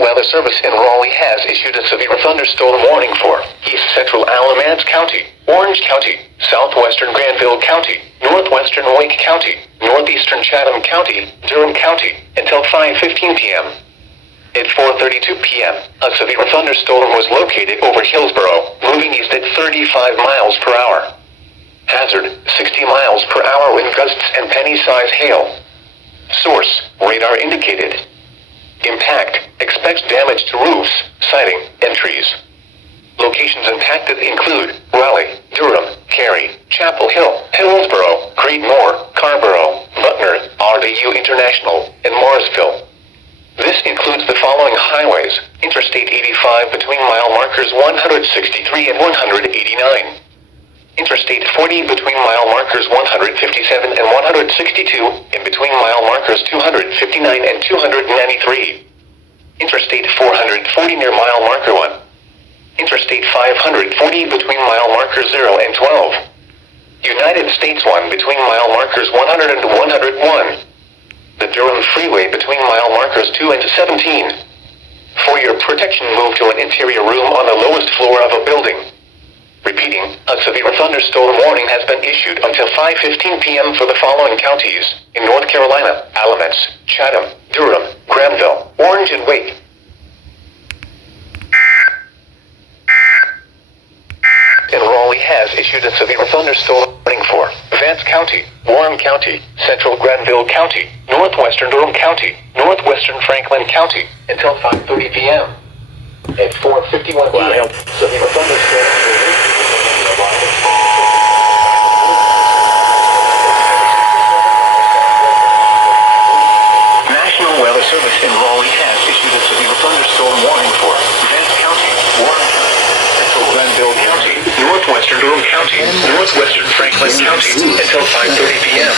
Weather Service in Raleigh has issued a severe thunderstorm warning for East Central Alamance County, Orange County, Southwestern Granville County, Northwestern Wake County, Northeastern Chatham County, Durham County, until 5:15 p.m. At 4:32 p.m., a severe thunderstorm was located over Hillsborough, moving east at 35 miles per hour. Hazard, 60 miles per hour wind gusts and penny-size hail. Source, radar indicated. Impact, expect damage to roofs, siding, and trees. Locations impacted include Raleigh, Durham, Cary, Chapel Hill, Hillsborough, Creedmoor, Carrboro, Butner, RDU International, and Morrisville. This includes the following highways: Interstate 85 between mile markers 163 and 189. Interstate 40 between mile markers 157 and 162, and between mile markers 259 and 293. Interstate 440 near mile marker 1. Interstate 540 between mile markers 0 and 12. United States 1 between mile markers 100 and 101. The Durham Freeway between mile markers 2 and 17. For your protection, move to an interior room on the lowest floor of a building. Repeating, a severe thunderstorm warning has been issued until 5:15 p.m. for the following counties: in North Carolina, Alamance, Chatham, Durham, Granville, Orange, and Wake. And Raleigh has issued a severe thunderstorm warning for Vance County, Warren County, Central Granville County, Northwestern Durham County, Northwestern Franklin County, until 5:30 p.m. At 4:51 p.m., severe thunderstorms. National Weather Service in Raleigh has issued a severe thunderstorm warning for Vance County, Warren County, Central Granville County, Northwestern Durham County, Northwestern Franklin County, until 5:30 p.m.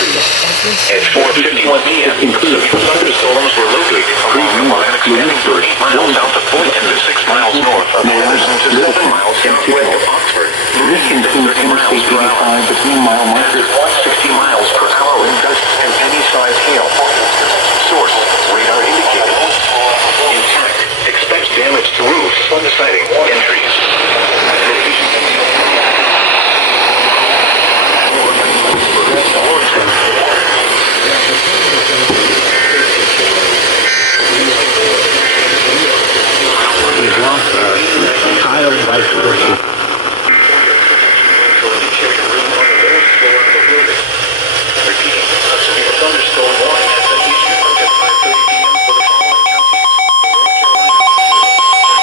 At 4:51 p.m., severe thunderstorms were located along the line extending 30 miles south of Boynton to 6 miles north of Anderson to 7 miles southwest of Oxford. This includes Interstate 85 between mile markers 160 miles per hour wind gusts and penny-sized hail. Source, radar indicated. Impact, expect damage to roofs, siding, and trees.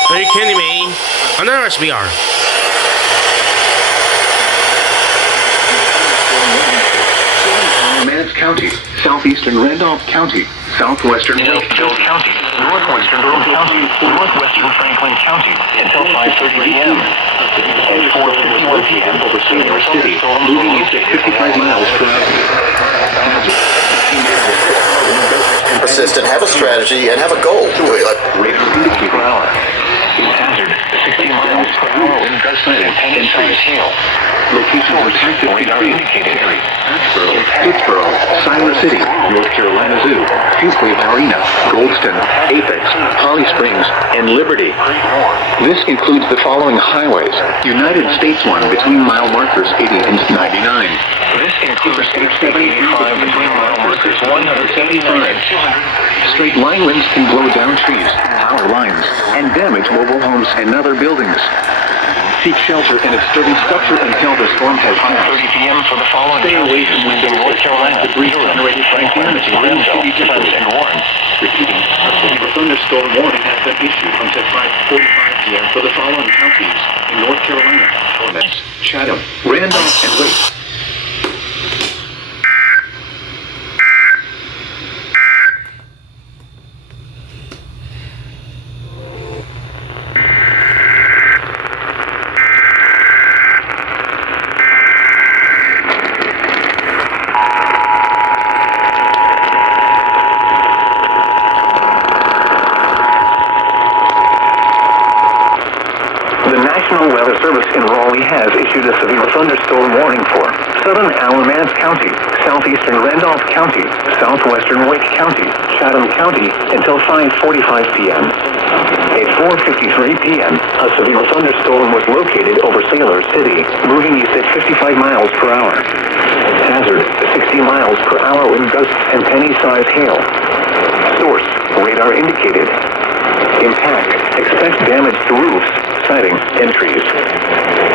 Are you kidding me? Another SVR. Alamance County, Southeastern Randolph County, Southwestern Wakefield County, Northwestern Durham County, Northwestern Franklin County, until 5:30 p.m. At 4:51 p.m. over Senior City, moving east at 55 miles per hour. Persistent, have a strategy, and have a goal. Radar indicated per hour. Hazard, 60 miles per hour wind gusts and penny-sized hail. Locations impacted radar indicated. Hatchboro, Pittsboro, Siler City, North Carolina Zoo, Hinkley Arena, Goldston, Apex, Holly Springs, and Liberty. This includes the following highways: United States 1 between mile markers 80 and 99. This includes State 75 between mile markers 175. Straight line winds can blow down trees, power lines, and damage mobile homes and other buildings. Seek shelter in a sturdy structure until the storm has passed. 5:30 p.m. for the following. Stay away from winds in North Carolina, debris generated by damage in Granville, and Warren. Repeating, a severe thunderstorm warning has been issued until 5:45 p.m. for the following counties: in North Carolina, Alamance, Chatham, Randolph, and Wake. National Weather Service in Raleigh has issued a severe thunderstorm warning for southern Alamance County, southeastern Randolph County, southwestern Wake County, Chatham County until 5:45 p.m. At 4:53 p.m., a severe thunderstorm was located over Sailor City, moving east at 55 miles per hour. Hazard, 60 miles per hour wind gusts and penny-sized hail. Source, radar indicated. Impact, expect damage to roofs, siding, and trees.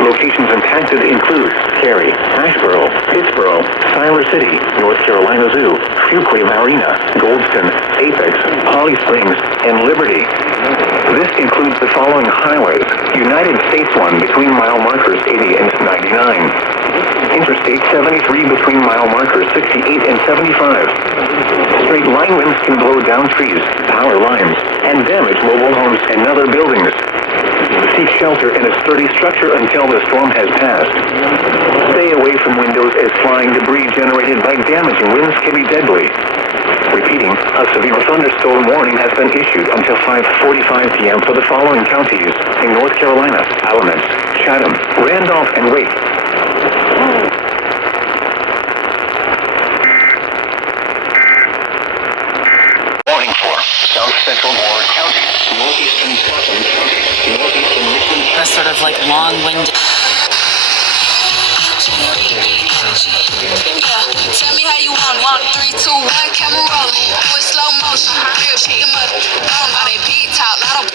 Locations impacted include Cary, Asheboro, Pittsboro, Siler City, North Carolina Zoo, Fuquay Marina, Goldston, Apex, Holly Springs, and Liberty. This includes the following highways: United States 1 between mile markers 80 and 99. Interstate 73 between mile markers 68 and 75. Straight line winds can blow down trees, power lines, and damage mobile homes and other buildings. Seek shelter in a sturdy structure until the storm has passed. Stay away from windows as flying debris generated by damaging winds can be deadly. Repeating, a severe thunderstorm warning has been issued until 5:45 p.m. for the following counties in North Carolina: Alamance, Chatham, Randolph, and Wake. Warning for South Central Ward County, Northeastern Scotland County, Northeastern Richmond County. A sort of like long-winded. Tell me how you want it. 3, 2, 1, camera rolling. Do it slow motion. Real shit, your mother. All that beat talk, not a.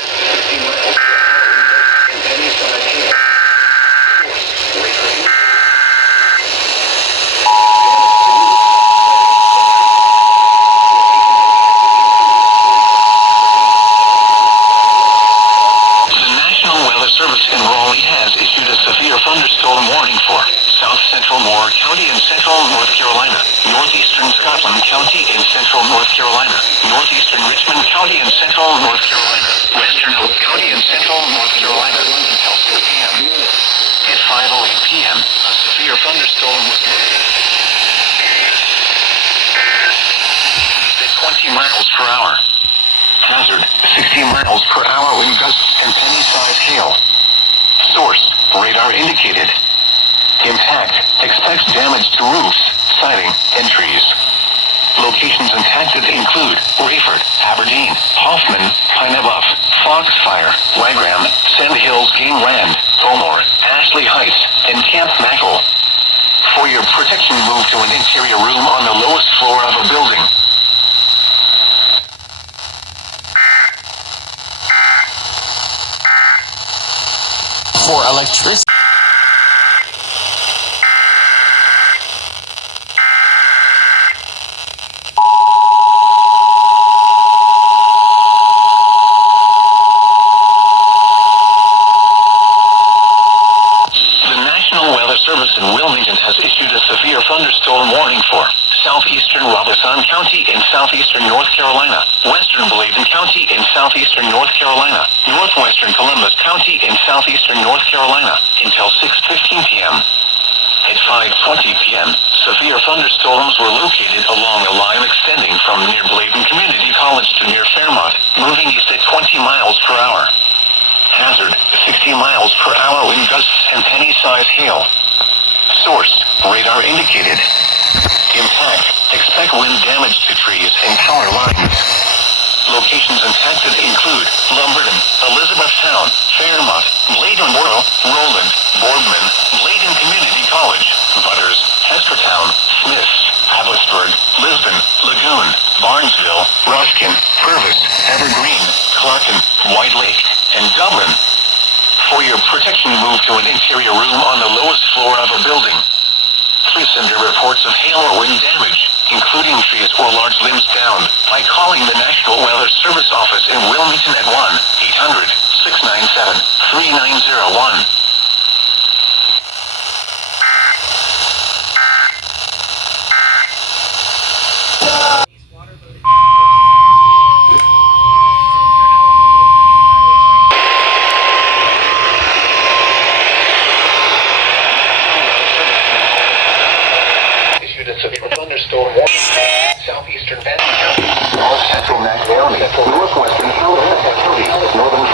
Service in Raleigh has issued a severe thunderstorm warning for South Central Moore County in central North Carolina, Northeastern Scotland County in central North Carolina, Northeastern Richmond County in central North Carolina, Western Oak County in central North Carolina until 6 p.m. At 5:08 p.m., a severe thunderstorm was at 20 miles per hour. Hazard, 60 miles per hour wind gusts and penny-sized hail. Source, radar indicated. Impact, expect damage to roofs, siding, and trees. Locations impacted include Rayford, Aberdeen, Hoffman, Pine Bluff, Foxfire, Wagram, Sand Hills Game Land, Fillmore, Ashley Heights, and Camp Mackle. For your protection, move to an interior room on the lowest floor of a building. For electricity. Service in Wilmington has issued a severe thunderstorm warning for southeastern Robeson County in southeastern North Carolina, western Bladen County in southeastern North Carolina, northwestern Columbus County in southeastern North Carolina until 6:15 p.m. At 5:20 p.m., severe thunderstorms were located along a line extending from near Bladen Community College to near Fairmont, moving east at 20 miles per hour. Hazard, 60 miles per hour wind gusts and penny-sized hail. Source, radar indicated. Impact, expect wind damage to trees and power lines. Locations impacted include Lumberton, Elizabethtown, Fairmont, Bladenboro, Roland, Boardman, Bladen Community College, Butters, Hestertown, Smith, Abbotsford, Lisbon, Lagoon, Barnesville, Ruskin, Purvis, Evergreen, Clarkin, White Lake, and Dublin. For your protection, move to an interior room on the lowest floor of a building. Please send your reports of hail or wind damage, including trees or large limbs down, by calling the National Weather Service office in Wilmington at 1-800-697-3901. Thunderstorm warning. Southeastern Benton County, North Central Nash County, Northwestern California County, Northern.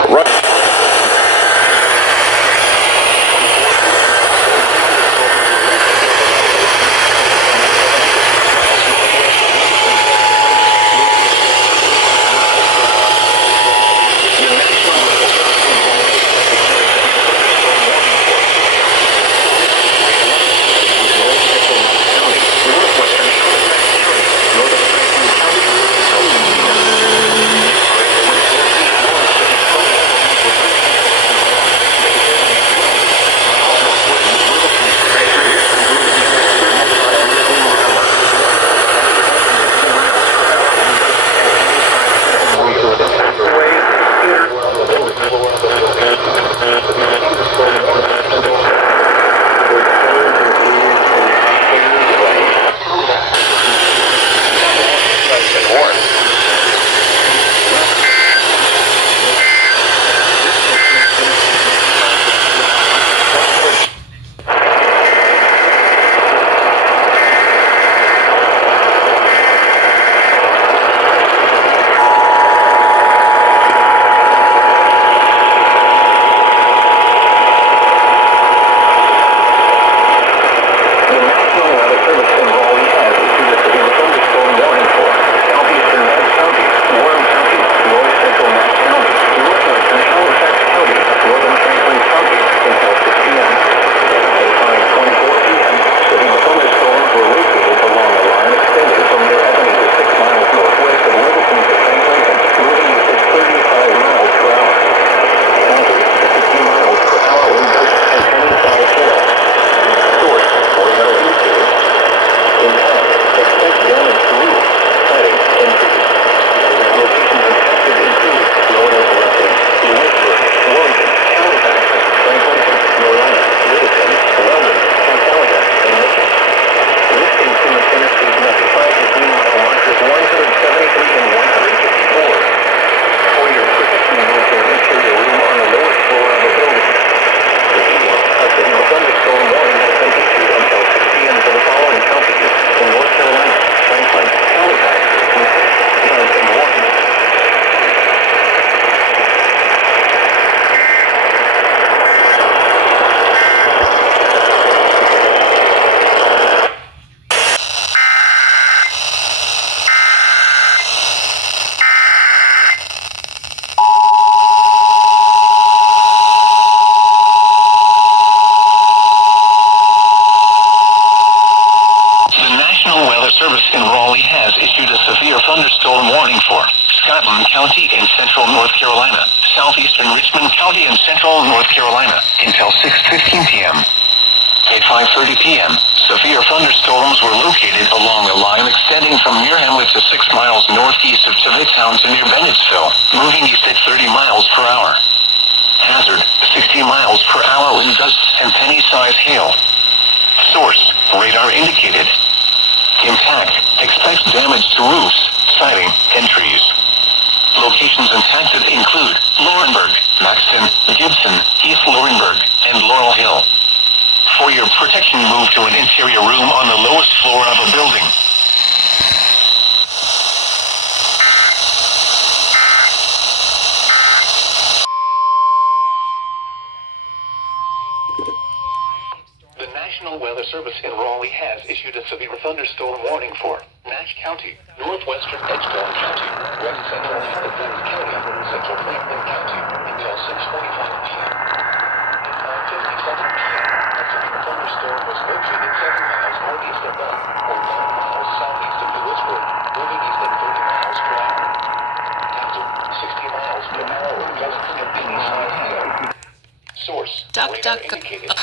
Carolina, southeastern Richmond County, and central North Carolina until 6:15 p.m. At 5:30 p.m., severe thunderstorms were located along a line extending from near Hamlet to 6 miles northeast of Town to near Bennettsville, moving east at 30 miles per hour. Hazard, 60 miles per hour wind gusts and penny-size hail. Source, radar indicated. Impact, expect damage to roofs, siding, and trees. Locations impacted include Laurinburg, Maxton, Gibson, East Laurinburg, and Laurel Hill. For your protection, move to an interior room on the lowest floor of a building. The National Weather Service in Raleigh has issued a severe thunderstorm warning for Nash County, northwestern Edgecombe County, west central Halifax County, central Franklin County, until 6:45 p.m. At 5:57 p.m., a severe thunderstorm was located 7 miles northeast of Dunn, or 9 miles southeast of Lewisburg, moving east at 30 miles per hour. Hazard, 60 miles per hour with gusts and penny-size hail. Source, radar indicated.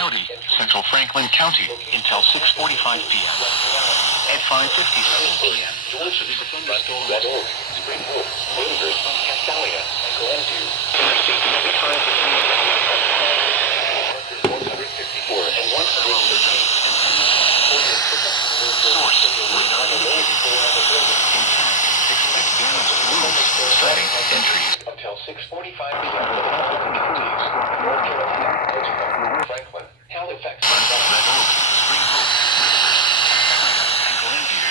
County, central Franklin County, until 6:45 p.m. At 5:57 p.m., severe thunderstorm was Spring Hope, Wilbur, Castalia, and Glenview. Interstate 95 between 154 and 138. Source, radar indicated. Expect damage to roofs, siding, and trees. Until 6:45 p.m. for the following counties: North Carolina, Edgecombe, Franklin, Halifax, Red Oak, Spring Hope, and Glenview.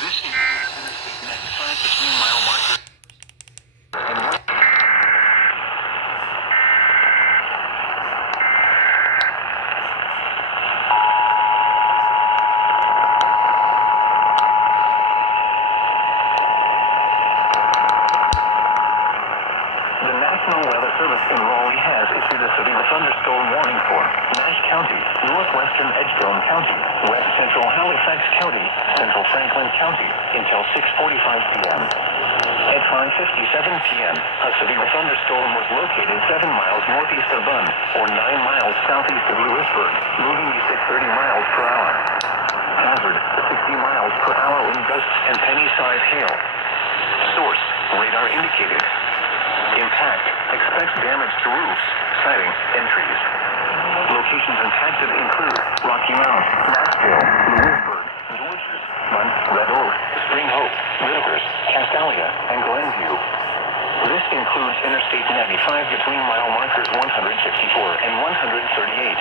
This includes Interstate 95 between mile markers and The National Weather Service in Raleigh has issued a severe thunderstorm warning for Nash County, northwestern Edgecombe County, west central Halifax County, central Franklin County, until 6:45 p.m. At 5:57 p.m., a severe thunderstorm was located 7 miles northeast of Bunn, or 9 miles southeast of Lewisburg, moving east at 30 miles per hour. Hazard, 60 miles per hour wind gusts and penny-size hail. Source, radar indicated. Impact, expect damage to roofs, siding, and trees. Locations impacted include Rocky Mount, Nashville, Lewisburg, Georges, Bunn, Red Oak, Spring Hope, Wilbur, Castalia, and Glenview. This includes Interstate 95 between mile markers 154 and 138.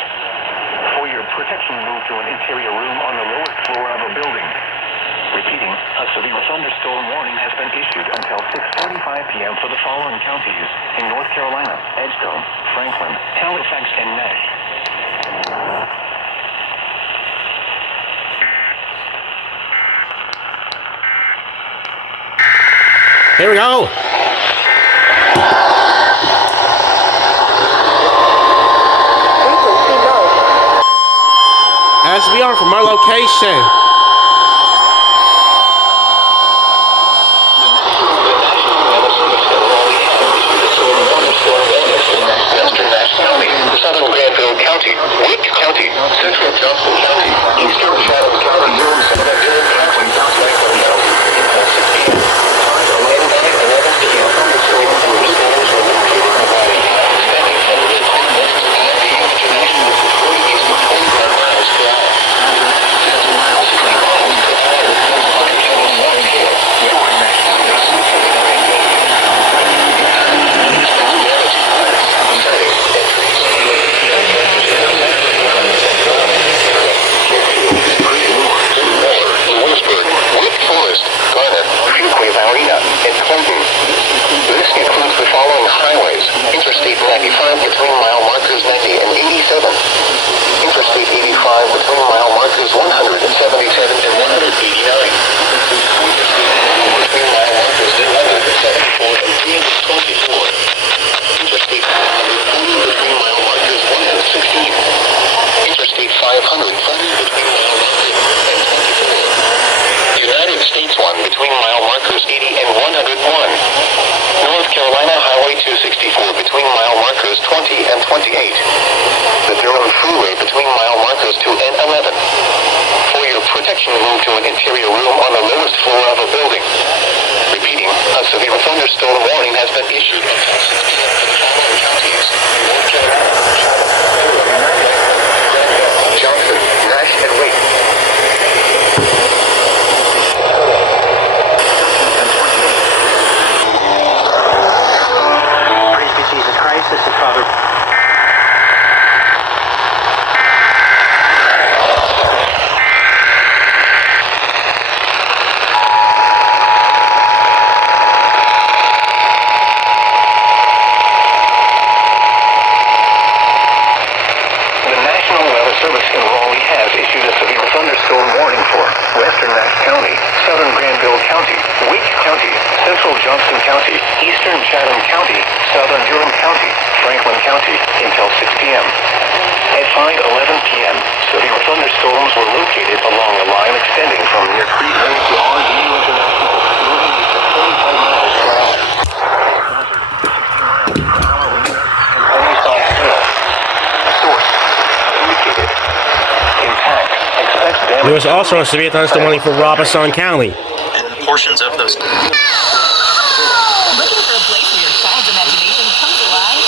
For your protection, move to an interior room on the lowest floor of a building. Repeating, a severe thunderstorm warning has been issued until 6:45 p.m. for the following counties in North Carolina: Edgecombe, Franklin, Halifax, and Nash. Here we go. SVR from our location. Southern Granville County, Wake County, Central Johnson County, Eastern Chatham County, Southern Franklin County, until 6 p.m. 11 p.m. Thunderstorms were located by extending from the west to northeast of 25 miles per hour. 50 miles per hour with penny-size hail. And Clinton. This includes the following highways: Interstate 95 between mile markers 90 and 87. Interstate 85 between mile markers 177 and 189. Between mile markers 174 and 324. Interstate 540 between mile markers 116. Interstate 500 between mile markers and 24. United States 1 between mile markers between mile markers 20 and 28. The Durham Freeway between mile markers 2 and 11. For your protection, move to an interior room on the lowest floor of a building. Repeating, a severe thunderstorm warning has been issued until 6 p.m. for the following counties: North Carolina, Johnson, Nash, and Wake. Praise be Jesus Christ. This is Father. Service in Raleigh has issued a severe thunderstorm warning for Western Nash County, Southern Granville County, Wake County, Central Johnston County, Eastern Chatham County, Southern Durham County, Franklin County until 6 p.m. At 5:11 p.m., severe thunderstorms were located along a line extending from near Freeway to RU International, moving east at 45 miles per hour. There was also a severe thunderstorm warning for Robeson County. And portions of those. Looking for a place where your child's imagination comes alive?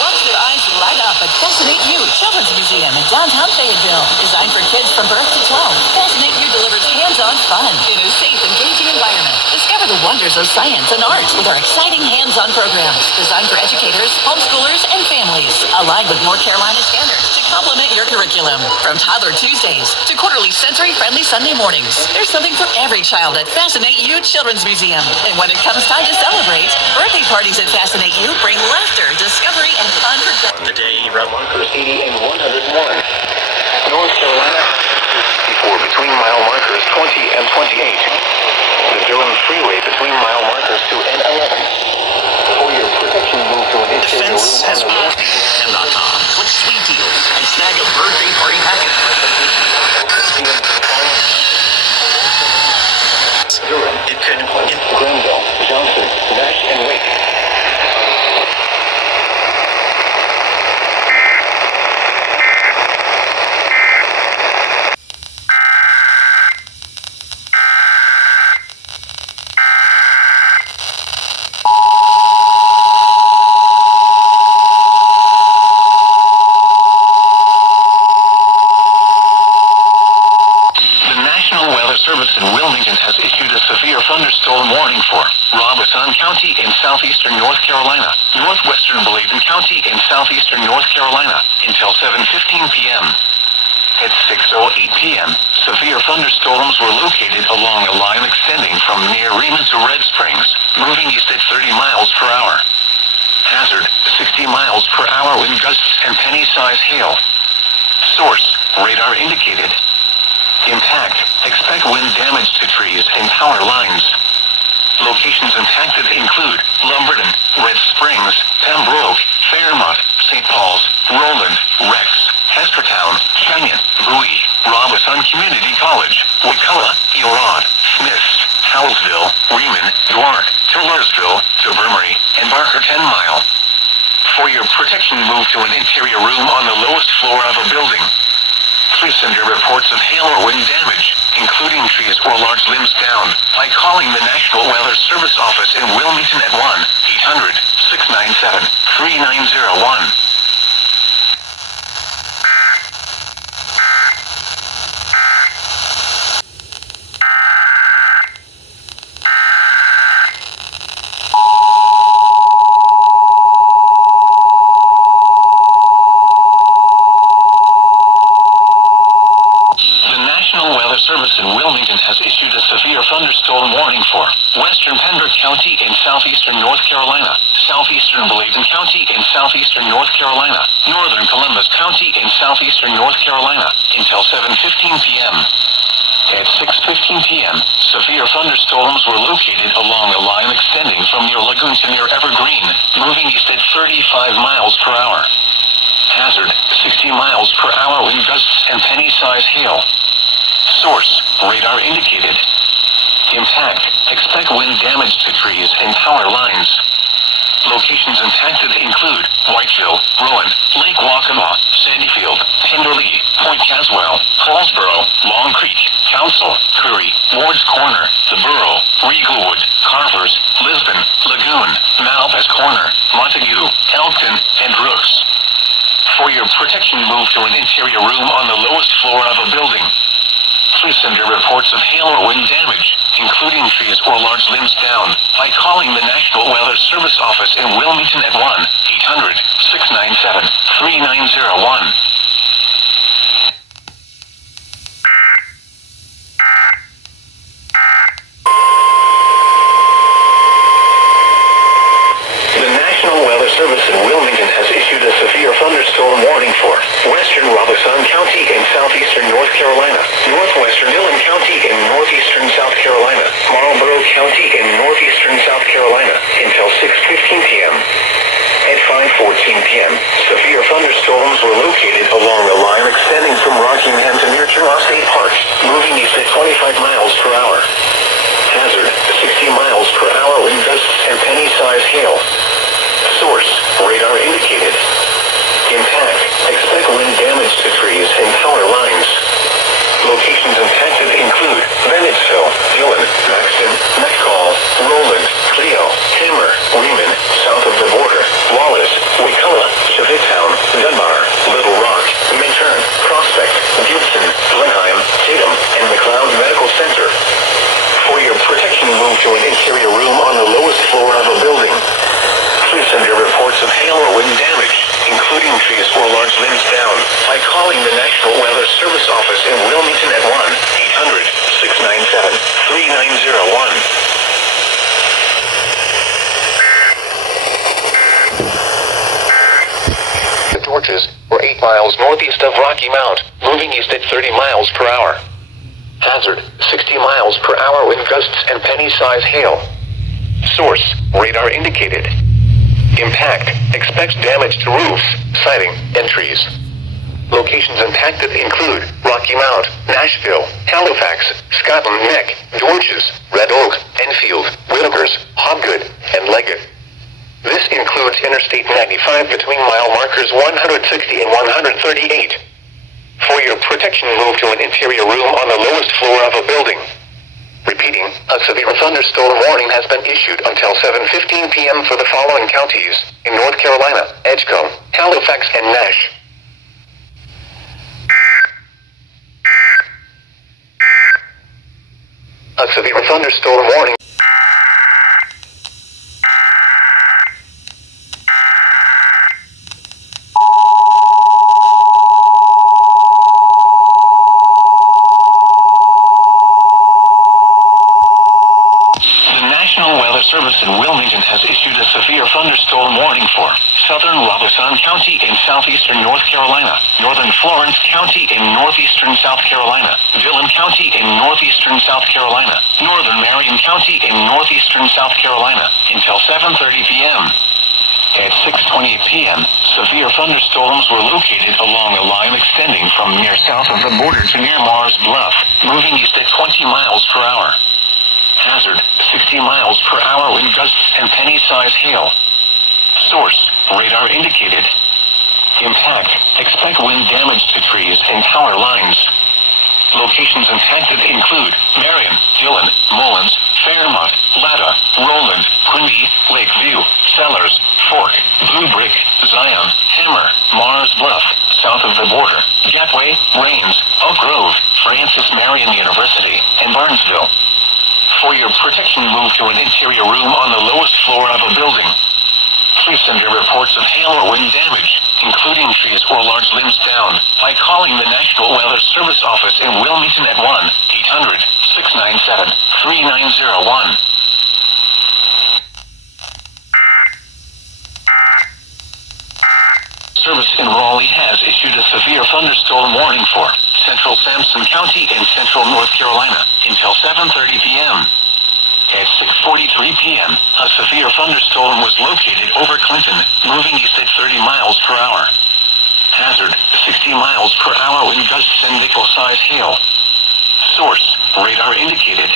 Watch their eyes light up at Fascinate You Children's Museum in downtown Fayetteville. Designed for kids from birth to 12, Fascinate You delivers hands-on fun in a safe, engaging environment. Discover the wonders of science and art with our exciting hands-on programs designed for educators, homeschoolers, and families. Aligned with North Carolina standards to complement your curriculum. From Toddler Tuesdays to quarterly sensory-friendly Sunday mornings, there's something for every child at Fascinate You Children's Museum. And when it comes time to celebrate, birthday parties at Fascinate You bring laughter, discovery, and fun for The day markers 80 and 101. North Carolina before between mile markers 20 and 28. The Durham Freeway between mile markers 2 and 11. For your protection, move to an interior defense has room on the M.com. Click Sweet Deals and snag a birthday party packet. It could. Granville, Johnson, Nash, and Wake. Service in Wilmington has issued a severe thunderstorm warning for Robeson County in southeastern North Carolina, northwestern Bladen County in southeastern North Carolina until 7:15 p.m. At 6:08 p.m., severe thunderstorms were located along a line extending from near Reman to Red Springs, moving east at 30 miles per hour. Hazard, 60 miles per hour wind gusts and penny-size hail. Source, radar indicated. Impact, expect wind damage to trees and power lines. Locations impacted include Lumberton, Red Springs, Pembroke, Fairmont, St. Paul's, Roland, Rex, Hestertown, Cheyenne, Bowie, Robeson Community College, Wakulla, Elrod, Smith, Howellsville, Reman, Dwark, Tillersville, Tobermory, and Barker 10 Mile. For your protection, move to an interior room on the lowest floor of a building. Please send your reports of hail or wind damage, including trees or large limbs down, by calling the National Weather Service office in Wilmington at 1-800-697-3901. Service in Wilmington has issued a severe thunderstorm warning for western Pembroke County in southeastern North Carolina, southeastern Bladen County in southeastern North Carolina, northern Columbus County in southeastern North Carolina until 7:15 p.m. At 6:15 p.m., severe thunderstorms were located along a line extending from near Lagoon to near Evergreen, moving east at 35 miles per hour. Hazard, 60 miles per hour wind gusts and penny-size hail. Source, radar indicated. Impact, expect wind damage to trees and power lines. Locations intended include Whiteville, Rowan, Lake Waccamaw, Sandyfield, Tenderlee, Point Caswell, Paulsboro, Long Creek, Council, Curry, Ward's Corner, The Borough, Regalwood, Carvers, Lisbon, Lagoon, Malpas Corner, Montague, Elkton, and Brooks. For your protection, move to an interior room on the lowest floor of a building. Please send your reports of hail or wind damage, including trees or large limbs down, by calling the National Weather Service office in Wilmington at 1-800-697-3901. The National Weather Service in Wilmington has issued a severe thunderstorm warning for western Robeson County in southeastern North Carolina, northwestern Dillon County in northeastern South Carolina, Marlborough County in northeastern South Carolina until 6:15 p.m. At 5:14 p.m., severe thunderstorms were located along a line extending from Rockingham to near Churchill State Park, moving east at 25 miles per hour. Hazard, 60 miles per hour wind gusts and penny-sized hail. Source, radar indicated. Impact, expect wind damage to trees and power lines. Locations intended include Bennettsville, Dillon, Maxton, Metcalf, Roland, Clio, Timmer, Weeman, south of the border, Wallace, Wakulla, Shavitown, Dunbar, Little Rock, Minturn, Prospect, Gibson, Blenheim, Tatum, and McLeod Medical Center. For your protection, move to an interior room on the lowest floor of a building. Please send your reports of hail or wind damage, including trees or large limbs down, by calling the National Weather Service office in Wilmington at 1-800-697-3901. The torches were 8 miles northeast of Rocky Mount, moving east at 30 miles per hour. Hazard, 60 miles per hour wind gusts and penny-sized hail. Source, radar indicated. Impact, expects damage to roofs, siding, and trees. Locations impacted include Rocky Mount, Nashville, Halifax, Scotland Neck, Georges, Red Oak, Enfield, Whitakers, Hobgood, and Leggett. This includes Interstate 95 between mile markers 160 and 138. For your protection, move to an interior room on the lowest floor of a building. Repeating, a severe thunderstorm warning has been issued until 7:15 p.m. for the following counties in North Carolina: Edgecombe, Halifax, and Nash. A severe thunderstorm warning. Service in Wilmington has issued a severe thunderstorm warning for southern Robeson County in southeastern North Carolina, northern Florence County in northeastern South Carolina, Dillon County in northeastern South Carolina, northern Marion County in northeastern South Carolina until 7:30 p.m. At 6:28 p.m., severe thunderstorms were located along a line extending from near south of the border to near Mars Bluff, moving east at 20 miles per hour. Hazard, 60 miles per hour wind gusts and penny-sized hail. Source, radar indicated. Impact, expect wind damage to trees and power lines. Locations intended include Marion, Dillon, Mullins, Fairmont, Latta, Roland, Quinby, Lakeview, Sellers, Fork, Blue Brick, Zion, Hammer, Mars Bluff, south of the border, Gateway, Rains, Oak Grove, Francis Marion University, and Barnesville. For your protection, move to an interior room on the lowest floor of a building. Please send your reports of hail or wind damage, including trees or large limbs down, by calling the National Weather Service office in Wilmington at 1-800-697-3901. Service in Raleigh has issued a severe thunderstorm warning for central Sampson County in central North Carolina until 7:30 p.m. At 6:43 p.m., a severe thunderstorm was located over Clinton, moving east at 30 miles per hour. Hazard, 60 miles per hour wind gusts and nickel-sized hail. Source, radar indicated.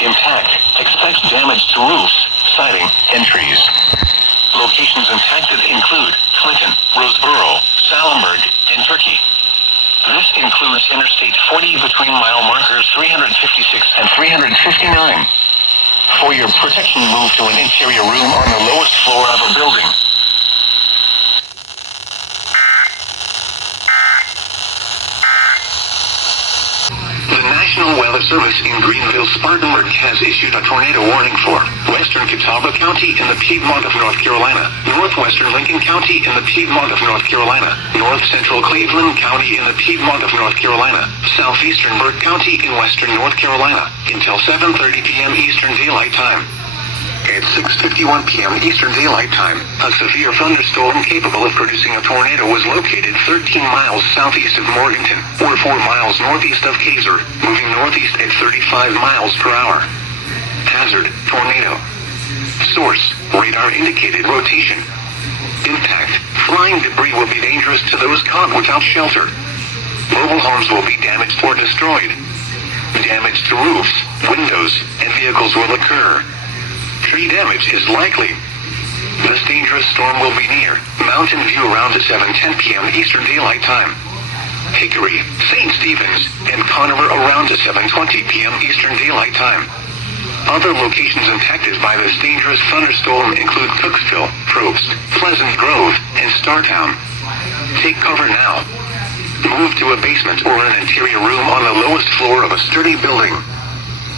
Impact, expects damage to roofs, siding, and trees. locations impacted include Clinton, Roseboro, Salemburg, and Turkey. This includes Interstate 40 between mile markers 356 and 359. For your protection, move to an interior room on the lowest floor of a building. The National Weather Service in Greenville, Spartanburg has issued a tornado warning for western Catawba County in the Piedmont of North Carolina, northwestern Lincoln County in the Piedmont of North Carolina, north central Cleveland County in the Piedmont of North Carolina, southeastern Burke County in western North Carolina, until 7:30 p.m. Eastern Daylight Time. At 6:51 p.m. Eastern Daylight Time, a severe thunderstorm capable of producing a tornado was located 13 miles southeast of Morganton, or 4 miles northeast of Kaiser, moving northeast at 35 miles per hour. Hazard, tornado. Source, radar indicated rotation. Impact, flying debris will be dangerous to those caught without shelter. Mobile homes will be damaged or destroyed. Damage to roofs, windows, and vehicles will occur. Tree damage is likely. This dangerous storm will be near Mountain View around 7:10 p.m. Eastern Daylight Time. Hickory, St. Stephen's, and Conover around 7:20 p.m. Eastern Daylight Time. Other locations impacted by this dangerous thunderstorm include Cooksville, Probst, Pleasant Grove, and Startown. Take cover now. Move to a basement or an interior room on the lowest floor of a sturdy building.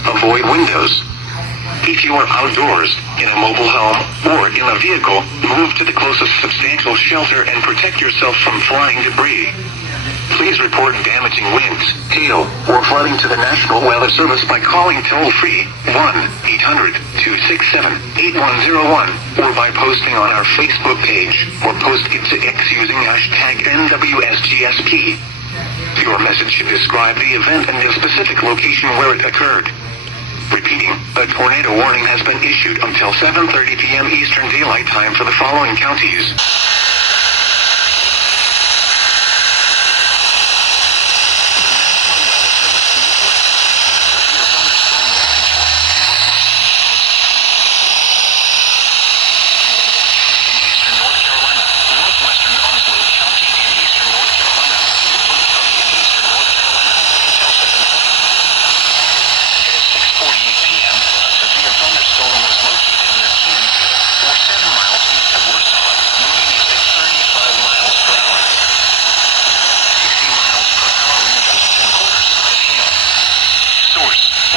Avoid windows. If you are outdoors, in a mobile home, or in a vehicle, move to the closest substantial shelter and protect yourself from flying debris. Please report damaging winds, hail, or flooding to the National Weather Service by calling toll-free 1-800-267-8101 or by posting on our Facebook page or post it to X using hashtag NWSGSP. Your message should describe the event and the specific location where it occurred. Repeating, a tornado warning has been issued until 7:30 p.m. Eastern Daylight Time for the following counties.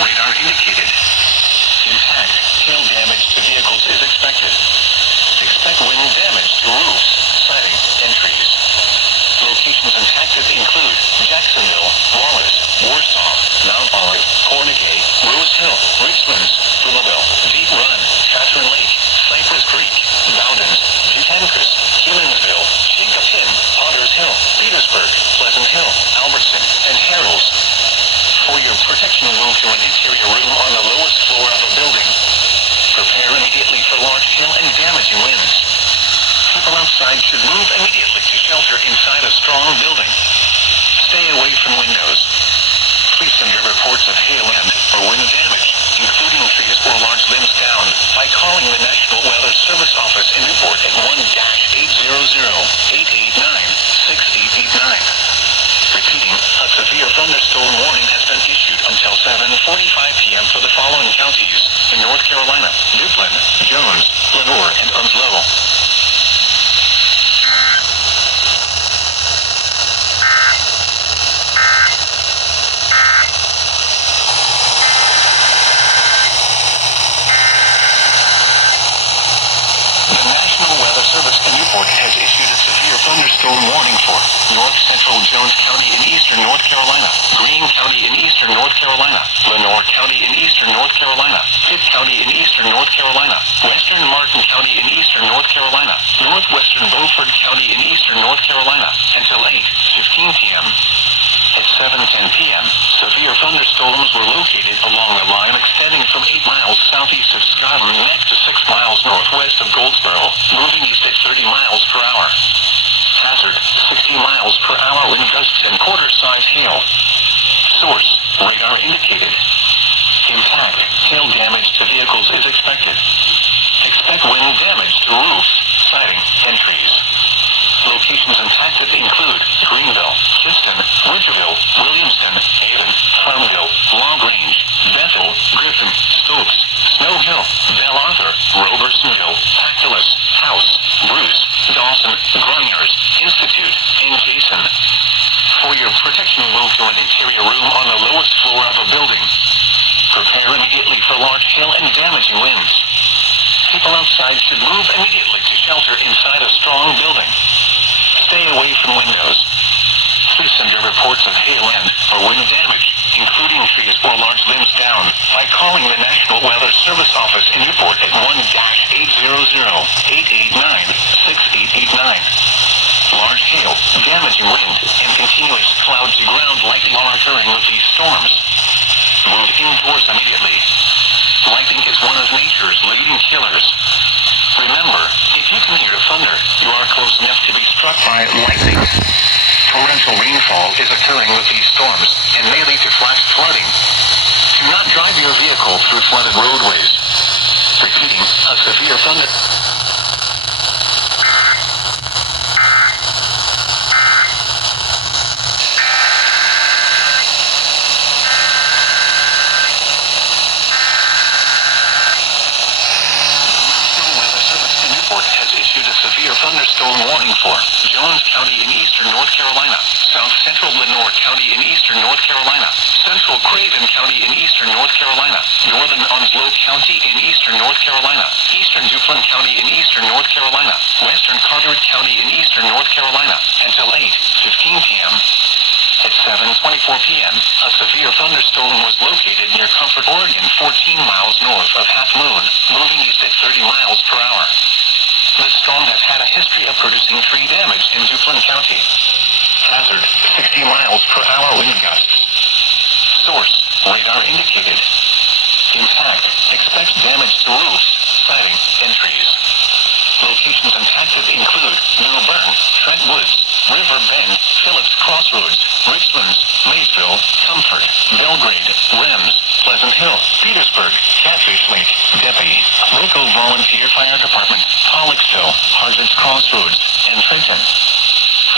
Radar indicated. Impact, hail damage to vehicles is expected. Expect wind damage to roofs, siding, and trees. Locations impacted include Jacksonville, Wallace, Warsaw, Mount Olive, Cornegay, Rose Hill, Richlands, Louisville, Deep Run, Catherine Lake, Cypress Creek, Bowdens, Buchancras, Keelandsville, Chinkapin, Potters Hill, Petersburg, Pleasant Hill, Albertson, and Harrells. For your protection, move to an interior room on the lowest floor of a building. Prepare immediately for large hail and damaging winds. People outside should move immediately to shelter inside a strong building. Stay away from windows. Please send your reports of hail and or wind damage, including trees or large limbs down, by calling the National Weather Service office in Newport at 1-800-889-6889. Repeating, a severe thunderstorm warning has been issued until 7:45 p.m. for the following counties in North Carolina: Duplin, Jones, Lenoir, and Onslow. The National Weather Service in Newport has issued a severe thunderstorm warning for North Central Jones County in eastern North Carolina, Greene County in eastern North Carolina, Lenoir County in eastern North Carolina, Pitt County in eastern North Carolina, western Martin County in eastern North Carolina, northwestern Beaufort County in eastern North Carolina, until 8:15 p.m. At 7:10 p.m., severe thunderstorms were located along the line extending from 8 miles southeast of Scotland Neck to 6 miles northwest of Goldsboro, moving east at 30 miles per hour. Hazard, 60 miles per hour wind gusts and quarter-size hail. Source, radar indicated. Impact, hail damage to vehicles is expected. Expect wind damage to roofs, siding, and trees. Locations impacted include Greenville, Kinston, Winterville, Williamston, Haven, Farmville, LaGrange, Bethel, Griffin, Stokes, Snow Hill, Bell Arthur, Robersonville, Tactilus, House, Bruce, Dawson, Gruniers, Institute, and Cason. For your protection, move to an interior room on the lowest floor of a building. Prepare immediately for large hail and damaging winds. People outside should move immediately to shelter inside a strong building. Stay away from windows. Please send your reports of hail and or wind damage, including trees or large limbs down, by calling the National Weather Service Office in Newport at 1-800-889-6889. Large hail, damaging wind, and continuous cloud-to-ground lightning are occurring with these storms. Move indoors immediately. Lightning is one of nature's leading killers. Remember, if you can hear thunder, you are close enough to be struck by lightning. Torrential rainfall is occurring with these storms and may lead to flash flooding. Do not drive your vehicle through flooded roadways. Repeating, a severe thunder. Severe thunderstorm warning for Jones County in eastern North Carolina, South Central Lenore County in eastern North Carolina, Central Craven County in eastern North Carolina, Northern Onslow County in eastern North Carolina, Eastern Duplin County in eastern North Carolina, Western Carteret County in eastern North Carolina, until 8:15 p.m. At 7:24 p.m., a severe thunderstorm was located near Comfort, Oregon, 14 miles north of Half Moon, moving east at 30 miles per hour. This storm has had a history of producing tree damage in Duplin County. Hazard, 60 miles per hour wind gusts. Source, radar indicated. Impact, expect damage to roofs, siding, and trees. Locations impacted include New Bern, Trent Woods, River Bend, Phillips Crossroads, Richlands, Maysville, Comfort, Belgrade, Rems, Pleasant Hill, Petersburg, Catfish Lake, Debbie, local volunteer fire department, Pollocksville, Hardson's Crossroads, and Trenton.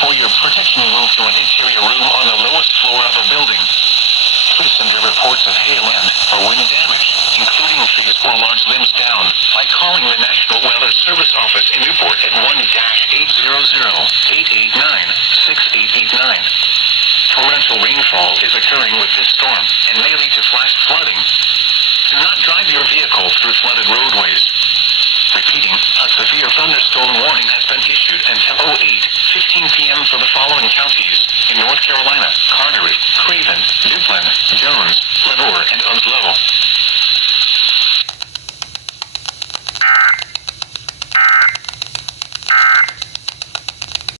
For your protection, move to an interior room on the lowest floor of a building. Please send your reports of hail and or wind damage, including trees or large limbs down, by calling the National Weather Service Office in Newport at 1-800-889-6889. Torrential rainfall is occurring with this storm and may lead to flash flooding. Do not drive your vehicle through flooded roadways. Repeating, a severe thunderstorm warning has been issued until 8:15 p.m. for the following counties in North Carolina: